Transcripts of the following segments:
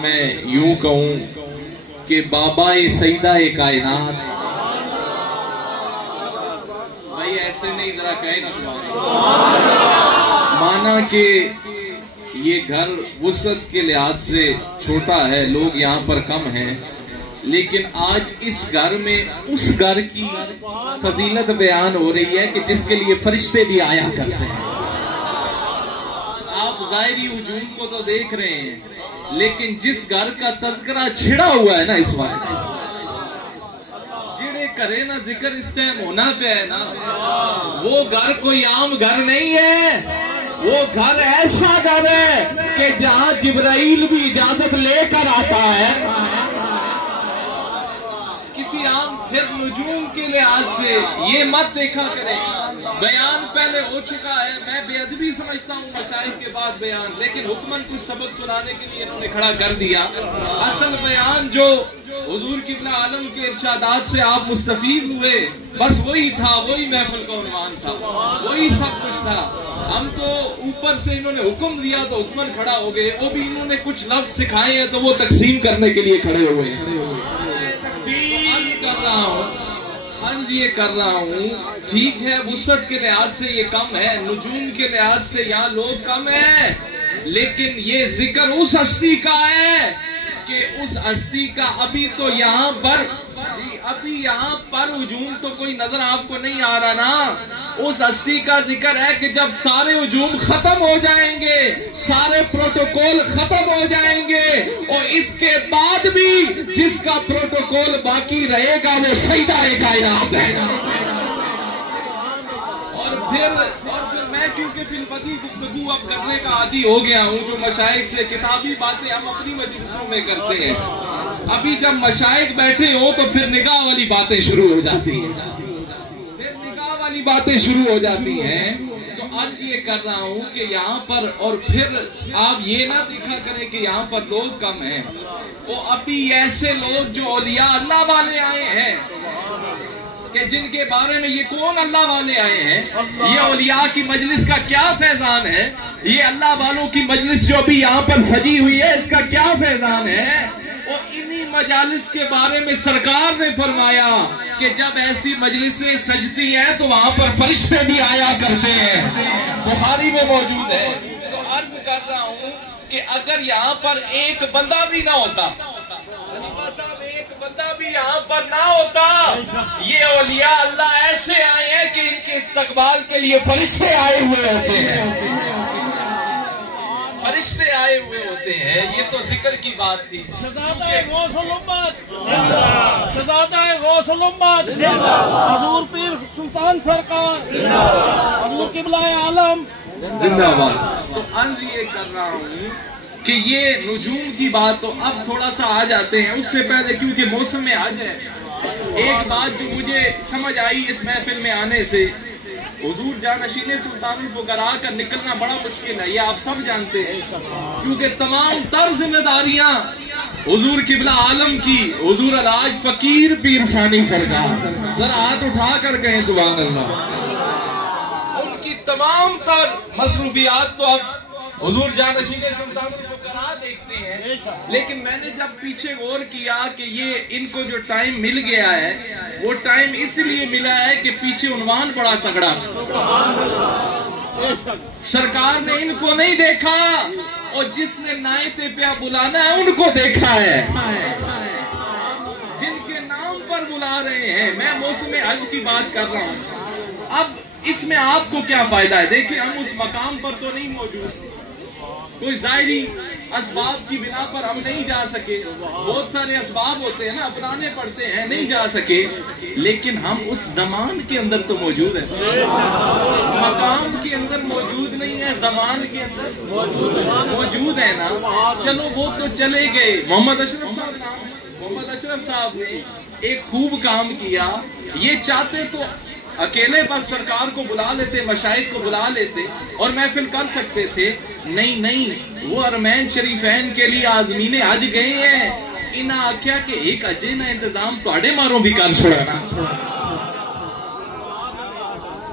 میں یوں کہوں کہ بابا سیدہ کائنات، بھائی ایسے نہیں، ذرا کہیں نا سبحان اللہ، مانا کہ یہ گھر وسعت کے لحاظ سے چھوٹا ہے، لوگ یہاں پر کم ہیں، لیکن آج اس گھر میں اس گھر کی فضیلت بیان ہو رہی ہے کہ جس کے لیے فرشتے بھی آیا کرتے ہیں۔ آپ ظاہری ہجوم کو تو دیکھ رہے ہیں، لیکن جس گھر کا تذکرہ چھڑا ہوا ہے نا اس وقت، جڑے کرے نا ذکر اس ٹائم ہونا پہ ہے نا، وہ گھر کوئی عام گھر نہیں ہے، وہ گھر ایسا گھر ہے کہ جہاں جبرائیل بھی اجازت لے کر آتا ہے۔ کسی عام پھر نجوم کے لحاظ سے یہ مت دیکھا کریں، بیان پہلے ہو چکا ہے، میں بے ادبی سمجھتا ہوں مشائخ کے بعد بیان، لیکن حکمن کچھ سبق سنانے کے لیے انہوں نے کھڑا کر دیا۔ اصل بیان جو حضور قبلہ عالم کے ارشادات سے آپ مستفید ہوئے، بس وہی تھا، وہی محفل کا عنوان تھا، وہی سب کچھ تھا۔ ہم تو اوپر سے انہوں نے حکم دیا تو حکمن کھڑا ہو گئے، وہ بھی انہوں نے کچھ لفظ سکھائے ہیں تو وہ تقسیم کرنے کے لیے کھڑے ہوئے ہیں۔ عرض یہ کر رہا ہوں، ٹھیک ہے وسعت کے لحاظ سے یہ کم ہے، نجوم کے لحاظ سے یہاں لوگ کم ہیں، لیکن یہ ذکر اس ہستی کا ہے کہ اس ہستی کا ابھی تو یہاں پر ہجوم تو کوئی نظر آپ کو نہیں آ رہا نا، اس ہستی کا ذکر ہے کہ جب سارے ہجوم ختم ہو جائیں گے، سارے پروٹوکول ختم ہو جائیں گے، اور اس کے بعد بھی جس کا پروٹوکول باقی رہے گا وہ سیدہ کائنات ہے۔ اور پھر میں کیونکہ فی البدی گفتگو اب کرنے کا عادی ہو گیا ہوں، جو مشائخ سے کتابی باتیں ہم اپنی مجلسوں میں کرتے ہیں، ابھی جب مشائخ بیٹھے ہوں تو پھر نگاہ والی باتیں شروع ہو جاتی ہیں، تو آج یہ کر رہا ہوں کہ یہاں پر، اور پھر آپ یہ نہ دیکھا کریں کہ یہاں پر لوگ کم ہیں، وہ ابھی ایسے لوگ جو اولیاء اللہ والے آئے ہیں کہ جن کے بارے میں یہ کون اللہ والے آئے ہیں، یہ اولیاء کی مجلس کا کیا فیضان ہے، یہ اللہ والوں کی مجلس جو ابھی یہاں پر سجی ہوئی ہے اس کا کیا فیضان ہے، اور انہی مجالس کے بارے میں سرکار نے فرمایا کہ جب ایسی مجلسیں سجتی ہیں تو وہاں پر فرشتے بھی آیا کرتے ہیں، بخاری میں موجود ہے۔ تو عرض کر رہا ہوں کہ اگر یہاں پر ایک بندہ بھی نہ ہوتا، ایک بندہ بھی یہاں پر نہ ہوتا، یہ اولیاء اللہ ایسے آئے ہیں کہ ان کے استقبال کے لیے فرشتے آئے ہوئے ہوتے ہیں، فرشتے آئے ہوئے ہوتے ہیں۔ یہ تو ذکر کی بات تھی۔ شہزادہ غوث الامت شہزادہ غوث الامت حضور پیر سلطان سرکار حضور قبلہ عالم زندہ باد۔ تو عرض یہ کر رہا ہوں کہ یہ نجوم کی بات تو اب تھوڑا سا آ جاتے ہیں، اس سے پہلے کیونکہ موسم میں حج ہے، ایک بات جو مجھے سمجھ آئی اس محفل میں آنے سے، حضور جانشین سلطان الفقراء کا نکلنا بڑا مشکل ہے، یہ آپ سب جانتے ہیں، کیونکہ تمام تر ذمہ داریاں حضور قبلہ عالم کی، حضور الحاج فقیر پیر ثانی سرکار، ذرا ہاتھ اٹھا کر کہیں سبحان اللہ، ان کی تمام تر مصروفیات تو اب حضور جانشین سلطان الفقراء دیکھتے ہیں، لیکن میں نے جب پیچھے غور کیا کہ یہ ان کو جو ٹائم مل گیا ہے وہ ٹائم اس لیے ملا ہے کہ پیچھے عنوان بڑا تگڑا، سرکار نے ان کو نہیں دیکھا، اور جس نے نائت پہ بلانا ہے ان کو دیکھا ہے، جن کے نام پر بلا رہے ہیں۔ میں موسم حج کی بات کر رہا ہوں، اب اس میں آپ کو کیا فائدہ ہے؟ دیکھیں ہم اس مقام پر تو نہیں موجود، کوئی ظاہری اسباب کی بنا پر ہم نہیں جا سکے، بہت سارے اسباب ہوتے ہیں نا، اپنانے پڑتے ہیں، نہیں جا سکے، لیکن ہم اس زمان کے اندر تو موجود ہیں، مقام کے اندر موجود نہیں ہے، زمان کے اندر موجود ہے نا۔ چلو وہ تو چلے گئے، محمد اشرف صاحب نے ایک خوب کام کیا، یہ چاہتے تو اکیلے بس سرکار کو بلا لیتے، مشائخ کو بلا لیتے اور محفل کر سکتے تھے، نہیں، وہ حرمین شریفین کے لیے عازمین حج گئے ہیں، انہاں آکھیا کہ ایک اجے نہ انتظام تواڈے ماروں بھی کر چھوڑا نا،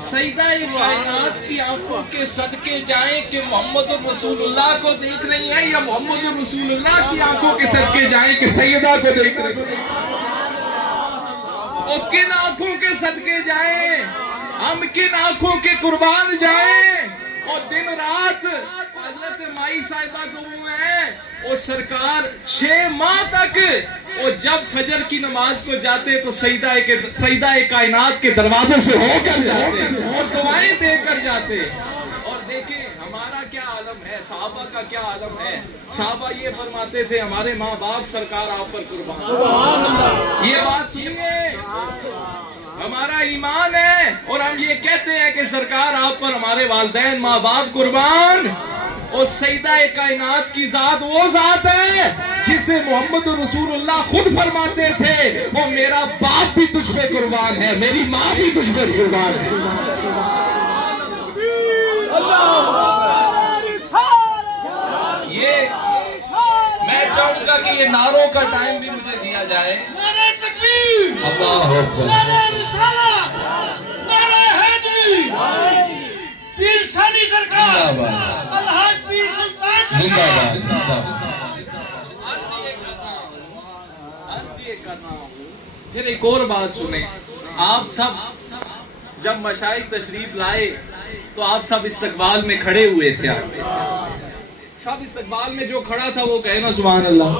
سیدہ کائنات کی آنکھوں کے صدقے جائیں کہ محمد رسول اللہ کو دیکھ رہی ہیں, یا محمد رسول اللہ کی آنکھوں کے صدقے جائیں کہ سیدہ کو دیکھ رہی ہیں؟ اور کن آنکھوں کے صدقے جائیں, ہم کن آنکھوں کے قربان جائیں؟ اور دن رات حضرت مائی صاحبہ کو ہے اور سرکار 6 ماہ تک, اور جب فجر کی نماز کو جاتے تو سیدہ کائنات کے دروازے سے ہو کر جاتے اور دعائیں دے کر جاتے. اور دیکھیں ہمارا کیا عالم ہے, صحابہ کا کیا عالم ہے. صحابہ یہ فرماتے تھے ہمارے ماں باپ سرکار آپ پر قربان. یہ بات سنیے, ہمارا ایمان ہے اور ہم یہ کہتے ہیں کہ سرکار آپ پر ہمارے والدین ماں باپ قربان. اور سیدہ کائنات کی ذات وہ ذات ہے جسے محمد رسول اللہ خود فرماتے تھے وہ میرا باپ بھی تجھ پہ قربان ہے, میری ماں بھی تجھ پہ قربان ہے. یہ میں چاہوں گا کہ یہ نعروں کا ٹائم بھی مجھے دیا جائے. اللہ اکبر. پیر ثانی سرکار الحاج پیر سلطان سرکار. پھر ایک اور بات سنیں, آپ سب جب مشائخ تشریف لائے تو آپ سب استقبال میں کھڑے ہوئے تھے. سب استقبال میں جو کھڑا تھا وہ کہے نا سبحان اللہ.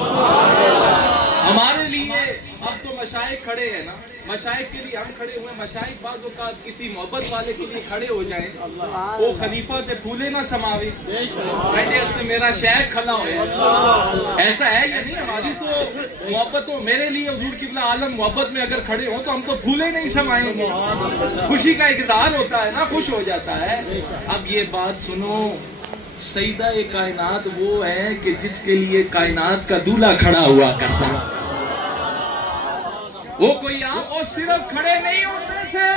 ہمارے لیے اب تو مشائخ کھڑے ہیں نا, مشائخ کے لیے ہم کھڑے ہوئے. مشائخ بعض اوقات کسی محبت والے کے لیے کھڑے ہو جائیں, وہ خلیفہ تے پھولے نہ سماوے بیٹھے اس نے میرا شیخ کھلا ہوا. ایسا ہے یا نہیں؟ ہماری تو محبت ہو, میرے لیے حضور قبلہ عالم محبت میں اگر کھڑے ہوں تو ہم تو پھولے نہیں سمائیں گے. خوشی کا اظہار ہوتا ہے نا, خوش ہو جاتا ہے. اب یہ بات سنو, سیدہ کائنات وہ ہے کہ جس کے لیے کائنات کا دولہا کھڑا ہوا کرتا. وہ کوئی عام اور صرف کھڑے نہیں ہوتے تھے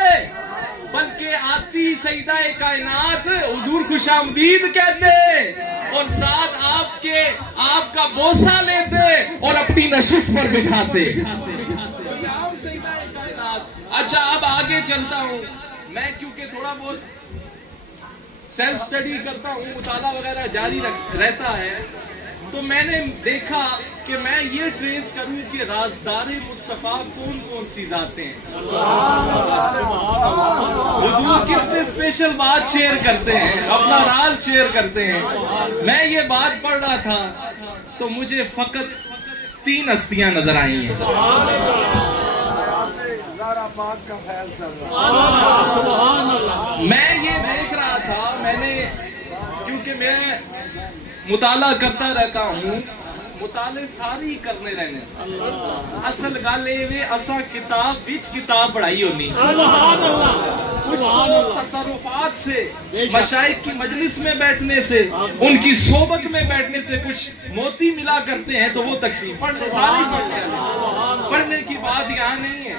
بلکہ آتی سیدہ کائنات حضور خوش آمدید کہتے اور ساتھ آپ کا بوسہ لیتے اور اپنی نشست پر بٹھاتے. اچھا اب آگے چلتا ہوں میں, کیونکہ تھوڑا بہت سیلف سٹڈی کرتا ہوں, مطالعہ وغیرہ جاری رہتا ہے, تو میں نے دیکھا کہ میں یہ ٹریس کروں کہ رازدار مصطفیٰ کون کون سی ذاتیں ہیں. حضور کس سے اسپیشل بات شیئر کرتے ہیں, اپنا راز شیئر کرتے ہیں. میں یہ بات پڑھ رہا تھا تو مجھے فقط 3 ہستیاں نظر آئی ہیں. میں یہ دیکھ رہا تھا, میں نے کیونکہ میں مطالعہ کرتا رہتا ہوں, مطالعے ساری کرنے رہنے. اصل گل یہ اسا کتاب وچ کتاب پڑھائی ہونی, تصرفات سے, مشائخ کی مجلس میں بیٹھنے سے, ان کی صحبت میں بیٹھنے سے کچھ موتی ملا کرتے ہیں تو وہ تقسیم پڑھنے ساری پڑھنے. پڑھنے کی بات یہاں نہیں ہے,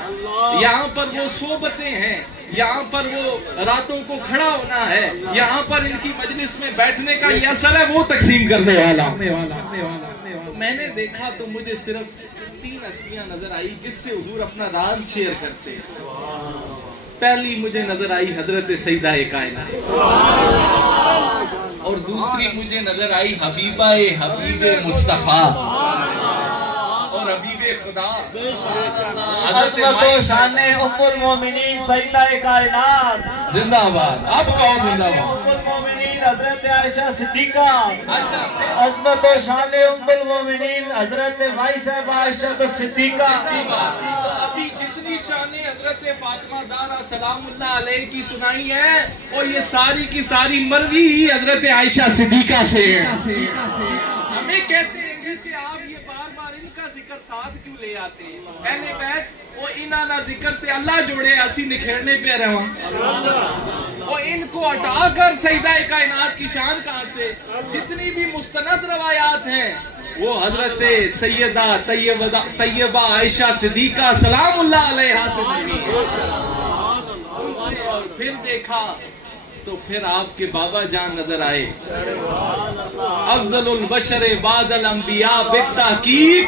یہاں پر وہ صحبتیں ہیں, یہاں پر وہ راتوں کو کھڑا ہونا ہے, یہاں پر ان کی مجلس میں بیٹھنے کا یہ اثر ہے, وہ تقسیم کرنے والا. میں نے دیکھا تو مجھے صرف 3 ہستیاں نظر آئی جس سے حضور اپنا راز شیئر کرتے. پہلی مجھے نظر آئی حضرت سیدہ کائنات, اور دوسری مجھے نظر آئی حبیبہ حبیب مصطفیٰ اور حبیب خدا عظمت و شان ام المومنین سیدہ کائنات زندہ باد. اب کون زندہ باد؟ ام المومنین حضرت عائشہ صدیقہ. عظمت و شان ام المومنین حضرت مائی صاحبہ عائشہ صدیقہ. ابھی جتنی شانیں حضرت فاطمہ زہرا سلام اللہ علیہ کی سنائی ہے اور یہ ساری کی ساری مروی ہی حضرت عائشہ صدیقہ سے ہے. ہمیں کہتے ہیں کہ آپ یہ بار بار ان کا ذکر ساتھ کیوں لے آتے ہیں؟ اہل بیت وہ انہاں نہ ذکر تے اللہ جوڑے اسی نکھیڑنے پہ رہواں, اور ان کو ہٹا کر سیدہ کائنات کی شان کہاں سے؟ جتنی بھی مستند روایات ہیں وہ حضرت سیدہ طیبہ عائشہ صدیقہ سلام اللہ علیہا سے ملی ہے. اور پھر دیکھا تو پھر آپ کے بابا جان نظر آئے, افضل البشر بعد الانبیاء بالتحقیق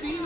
3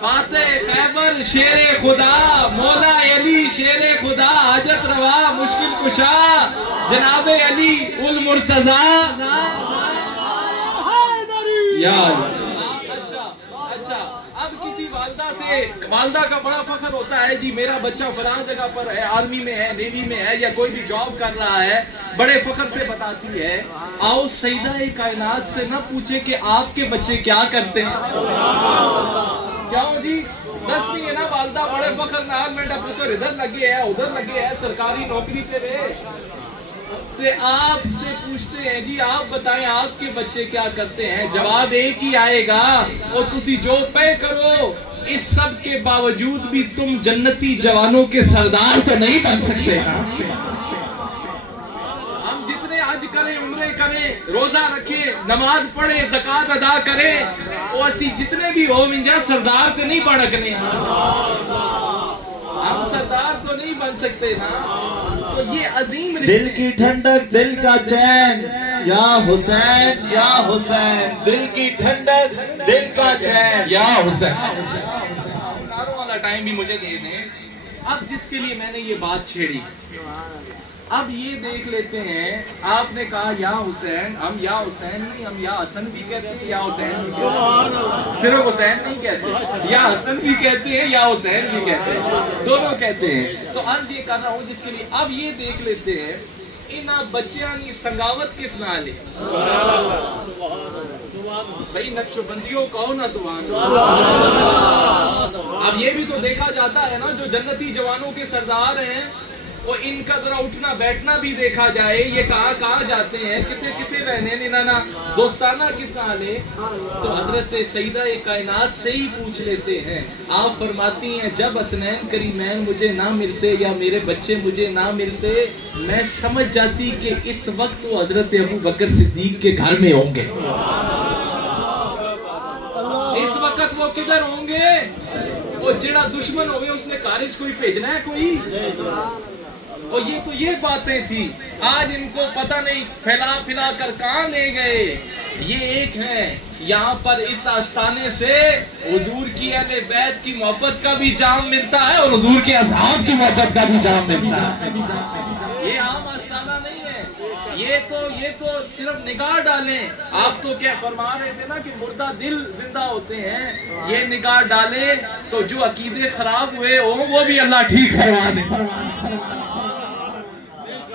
فاتح خیبر شیر خدا، مولا علی شیر خدا، حاجت روا مشکل کشا جناب علی المرتضی یا اچھا اب کسی والدہ کا بڑا فخر ہوتا ہے جی میرا بچہ فلاں جگہ پر ہے، آرمی میں ہے، نیوی میں ہے، یا کوئی بھی جاب کر رہا ہے، بڑے فخر سے بتاتی ہے۔ آؤ سیدہ کائنات سے نہ پوچھے کہ آپ کے بچے کیا کرتے ہیں، کیا ہو جی دس نہیں ہے نا والدہ بڑے فخر نال میرا پتر ادھر لگے ہے ادھر لگے ہے سرکاری نوکری تے تے آپ سے پوچھتے ہیں جی آپ بتائیں آپ کے بچے کیا کرتے ہیں، جواب ایک ہی آئے گا، اور تسی جو پے کرو اس سب کے باوجود بھی تم جنتی جوانوں کے سردار تو نہیں بن سکتے۔ ہم جتنے حج کریں عمرے کریں روزہ رکھیں نماز پڑھیں زکوٰۃ ادا کریں وہ اسی جتنے بھی ہو منجا سردار تو نہیں بڑھنے، ہم سردار تو نہیں بن سکتے نا۔ تو یہ عظیم دل کی ٹھنڈک دل کا چین یا حسین یا حسین، دل کی ٹھنڈک دل کا چین یا حسین۔ نعروں والا ٹائم بھی مجھے دے دیں۔ اب جس کے لیے میں نے یہ بات چھیڑی، اب یہ دیکھ لیتے ہیں آپ نے کہا یا حسین، ہم یا حسین نہیں ہم یا حسن بھی کہتے ہیں، یا حسین بھی کہتے ہیں، صرف حسین نہیں کہتے، یا حسن بھی کہتے ہیں یا حسین بھی کہتے ہیں، دونوں کہتے ہیں۔ تو عرض یہ کر رہا ہوں جس کے لیے اب یہ دیکھ لیتے ہیں انہاں بچیاں نی سنگاوت کس نال ہے، بھئی نقش بندیوں کہو نا سبحان اللہ۔ اب یہ بھی تو دیکھا جاتا ہے نا جو جنتی جوانوں کے سردار ہیں وہ ان کا ذرا اٹھنا بیٹھنا بھی دیکھا جائے، یہ کہاں جاتے ہیں کتے رہنے نانا دوستانہ کس نال ہے۔ تو حضرت سیدہ کائنات سے ہی پوچھ لیتے ہیں، آپ فرماتی ہیں جب حسنین کریمین مجھے نہ ملتے یا میرے بچے مجھے نہ ملتے میں سمجھ جاتی کہ اس وقت وہ حضرت ابو بکر صدیق کے گھر میں ہوں گے، اس وقت وہ کدھر ہوں گے، وہ جڑا دشمن ہوئے اس نے کارج کوئی بھیجنا ہے کوئی، اور یہ تو یہ باتیں تھی، آج ان کو پتہ نہیں پھیلا کر کہاں لے گئے۔ یہ ایک ہے یہاں پر اس آستانے سے حضور کی اہل بیت کی محبت کا بھی جام ملتا ہے اور حضور کے اصحاب کی محبت کا بھی جام ملتا ہے۔ یہ عام آستانہ نہیں ہے، یہ تو صرف نگاہ ڈالیں، آپ تو کیا فرما رہے تھے نا کہ مردہ دل زندہ ہوتے ہیں، یہ نگاہ ڈالیں تو جو عقیدے خراب ہوئے ہوں وہ بھی اللہ ٹھیک کروا دے۔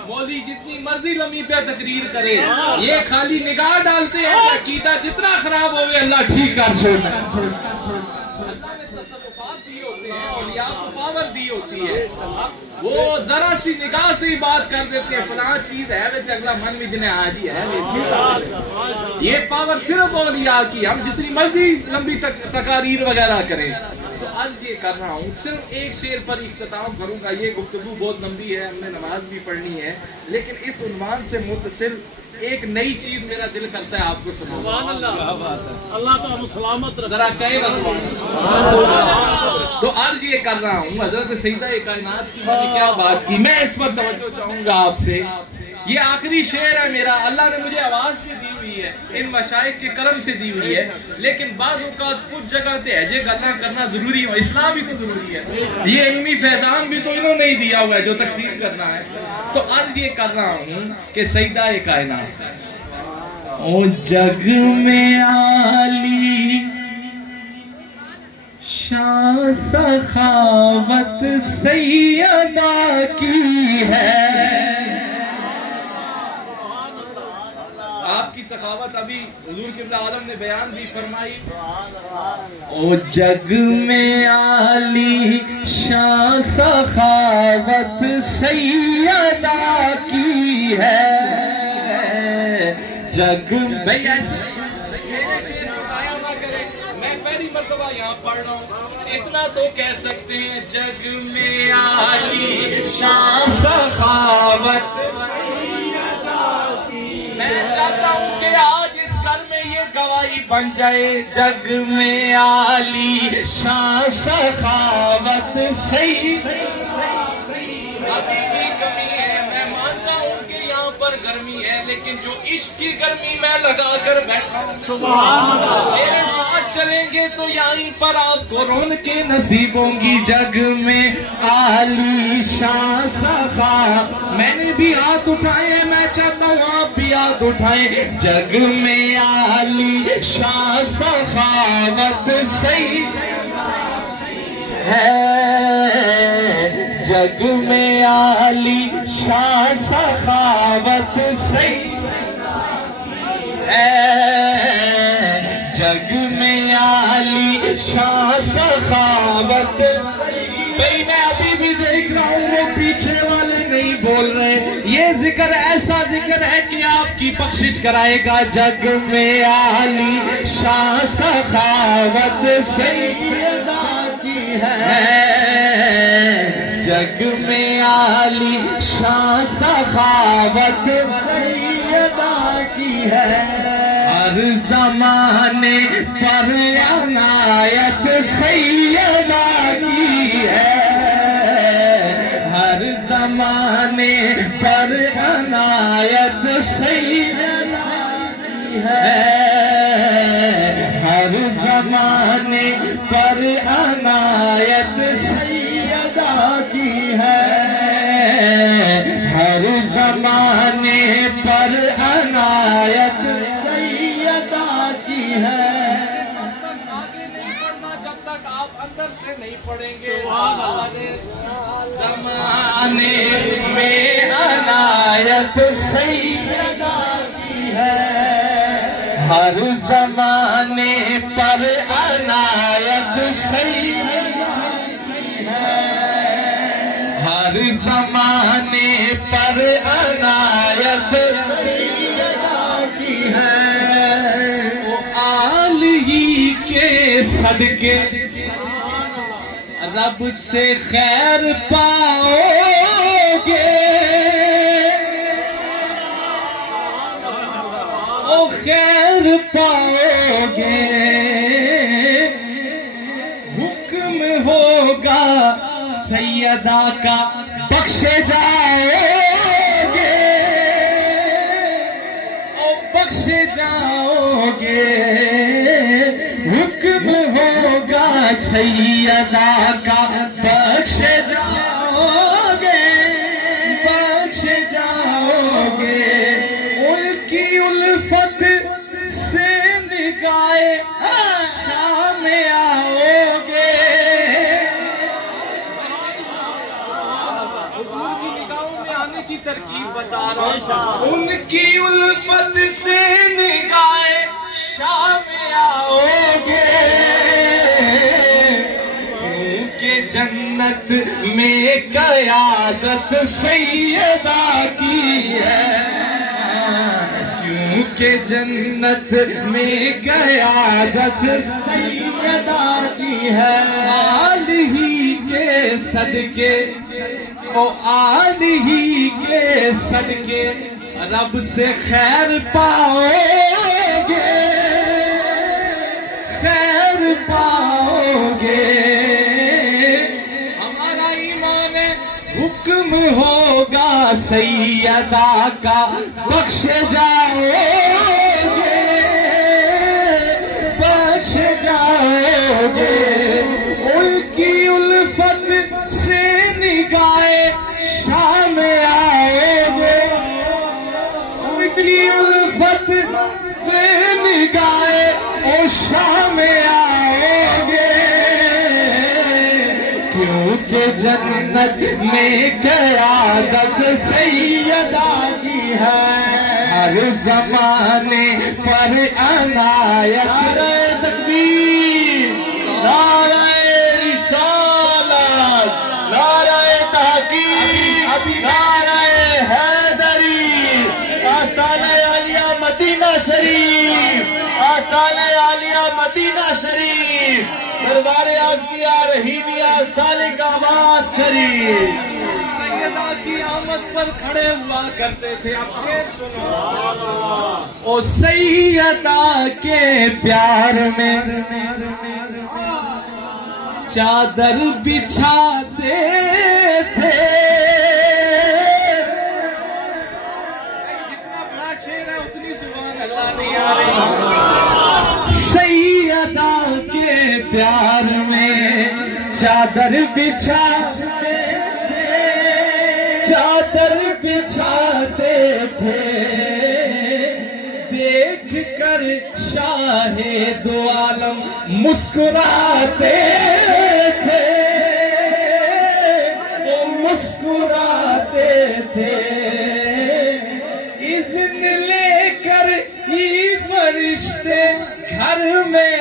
مولوی جتنی مرضی لمحی پہ تقریر کرے یہ خالی نگاہ ڈالتے ہیں کہ عقیدہ جتنا خراب ہوئے اللہ ٹھیک کر چھوڑنا۔ اللہ نے تصرفات دی ہوتے ہیں، اولیاء کو پاور دی ہوتی ہے، وہ ذرا سی نگاہ سے ہی بات کر دیتے ہیں فلاں چیز ہے ویسے اگلا من بھی جنہیں آج ہی ہے، یہ پاور صرف اولیاء کی، ہم جتنی مرضی لمبی تقاریر وغیرہ کریں۔ تو عرض یہ کر رہا ہوں صرف ایک شعر پر اختتام کروں گا، یہ گفتگو بہت لمبی ہے، ہم نے نماز بھی پڑھنی ہے، لیکن اس عنوان سے متصل ایک نئی چیز میرا دل کرتا ہے آپ کو سناؤں۔ اللہ تعالیٰ سلامت رکھے، ذرا کہے نا سبحان اللہ۔ تو عرض یہ کر رہا ہوں حضرت سیدہ کائنات کی میں نے کیا بات کی، میں اس پر توجہ چاہوں گا آپ سے۔ یہ آخری شعر ہے میرا، اللہ نے مجھے آواز بھی دی ہوئی ہے، ان مشائخ کے کرم سے دی ہوئی ہے، لیکن بعض اوقات کچھ جگہ تے ہجے گلا کرنا ضروری ہے، اسلام بھی تو ضروری ہے، یہ علمی فیضان بھی تو انہوں نے ہی دیا ہوا ہے جو تقسیم کرنا ہے۔ تو عرض یہ کر رہا ہوں کہ سیدہ کائنات او جگ میں عالی شان سخاوت سیدہ کی ہے، آپ کی سخاوت ابھی حضور قبلہ عالم نے بیان بھی فرمائی۔ او جگ میں عالی شان سخاوت سیدہ کی ہے، جگ بھئی ایسے میرے شعر کو ضائع نہ کریں، میں پہلی مرتبہ یہاں پڑھ رہا ہوں، اتنا تو کہہ سکتے ہیں جگ میں عالی شان سخاوت۔ میں چاہتا ہوں کہ آج اس گھر میں یہ گواہی بن جائے، جگ میں عالی شان سخاوت سید۔ ابھی بھی کمی ہے، میں مانتا ہوں کہ یہاں پر گرمی ہے، لیکن جو عشق کی گرمی میں لگا کر بیٹھا ہوں میرے ساتھ چلیں گے تو یہیں پر آپ کو رونقیں نصیب ہوں گی. جگ میں عالی شان سخا میں نے بھی ہاتھ اٹھائے, میں چاہتا ہوں آپ بھی ہاتھ اٹھائیں. جگ میں عالی شان سخاوت سید ہے, جگ میں عالی شان سخاوت سید ہے, جگ میں عالی شان سخاوت. بھئی میں ابھی بھی دیکھ رہا ہوں وہ پیچھے والے نہیں بول رہے. یہ ذکر ایسا ذکر ہے کہ آپ کی بخشش کرائے گا. جگ میں عالی شان سخاوت سیدہ کی ہے, جگ میں عالی شان سخاوت سیدہ کی ہے. ہر زمانے پر عنایت سیدہ کی ہے, ہر زمانے پر عنایت سیدہ کی ہے, ہر زمانے پر عنایت سیدہ کی ہے, ہر زمانے پر عنایت سیدہ کی ہے. جب تک آپ اندر سے نہیں پڑھیں گے زمانے میں عنایت سیدہ کی ہے, ہر زمانے پر عنایت سیدہ کی ہے, ہر زمانے پر عنایت سیدہ کی ہے. آل ہی کے صدقے رب سے خیر پاؤ گے, او خیر پاؤ گے, حکم ہوگا سیدہ کا بخشے جاؤ گے, او بخشے جاؤ گے, حکم ہوگا سیدہ کا بخشے جاؤ گے, بخشے جاؤ گے. ان کی الفت سے نگاہ شام آؤ گے, کی ترکیب بتا رہا ہوں. ان کی الفت سے نگاہ شام آؤ گے, کیونکہ جنت میں قیادت سیدہ کی ہے, کیونکہ جنت میں قیادت سیدہ کی ہے. آل ہی کے صدقے, او آل ہی کے صدقے رب سے خیر پاؤ گے, خیر پاؤ گے. ہمارا ایمان ہے, حکم ہوگا سیدہ کا بخشے جاؤ گے, بخشے جاؤ گے. ان کی الفت سے نگاہ شام آؤ گے, ان کی الفت سے نگاہ او شام آؤ گے, کیونکہ جنت میں قیادت سیدہ کی ہے, ہر زمانے پر عنایت. نعرہ تکبیر, نعرہ رسالت, نعرہ تحقیق, نعرہ حیدری. آستانہ عالیہ مدینہ شریف, آستانہ عالیہ مدینہ شریف, دربار اعظمیہ رحیمیہ سالک آباد شریف. سیدہ کی آمد پر کھڑے ہوا کرتے تھے. اب شعر سنو. او سیدہ کے پیار میں چادر بچھاتے تھے. شیر ہے اتنی زبان اللہ نہیں آ رہی. سیدہ کے پیار میں چادر بچھاتے تھے دیکھ کر شاہ دو عالم مسکراتے تھے وہ مسکراتے تھے. اذن لے کر یہ فرشتے گھر میں